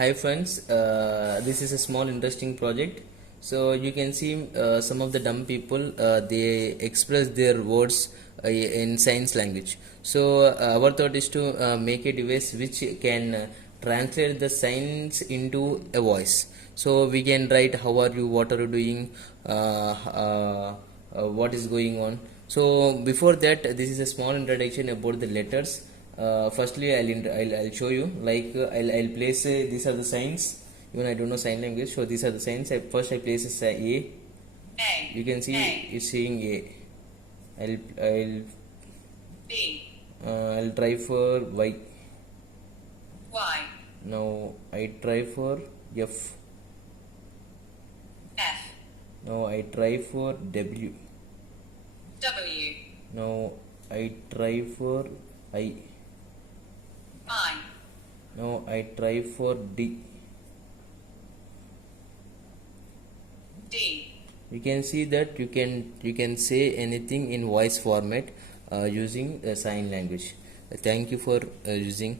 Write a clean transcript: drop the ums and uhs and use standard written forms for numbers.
Hi friends, this is a small interesting project. So you can see some of the dumb people they express their words in science language. So our thought is to make a device which can translate the science into a voice. So we can write how are you, what are you doing, what is going on. So before that, this is a small introduction about the letters. Firstly, I'll show you. Like I'll place these are the signs. Even I don't know sign language, so these are the signs. First I place a. You can see it's saying A. I'll B. I'll try for Y. Y. Now I try for F. F. Now I try for W. W. Now I try for I. I. Now I try for D. D. You can see that you can say anything in voice format using sign language. Thank you for using.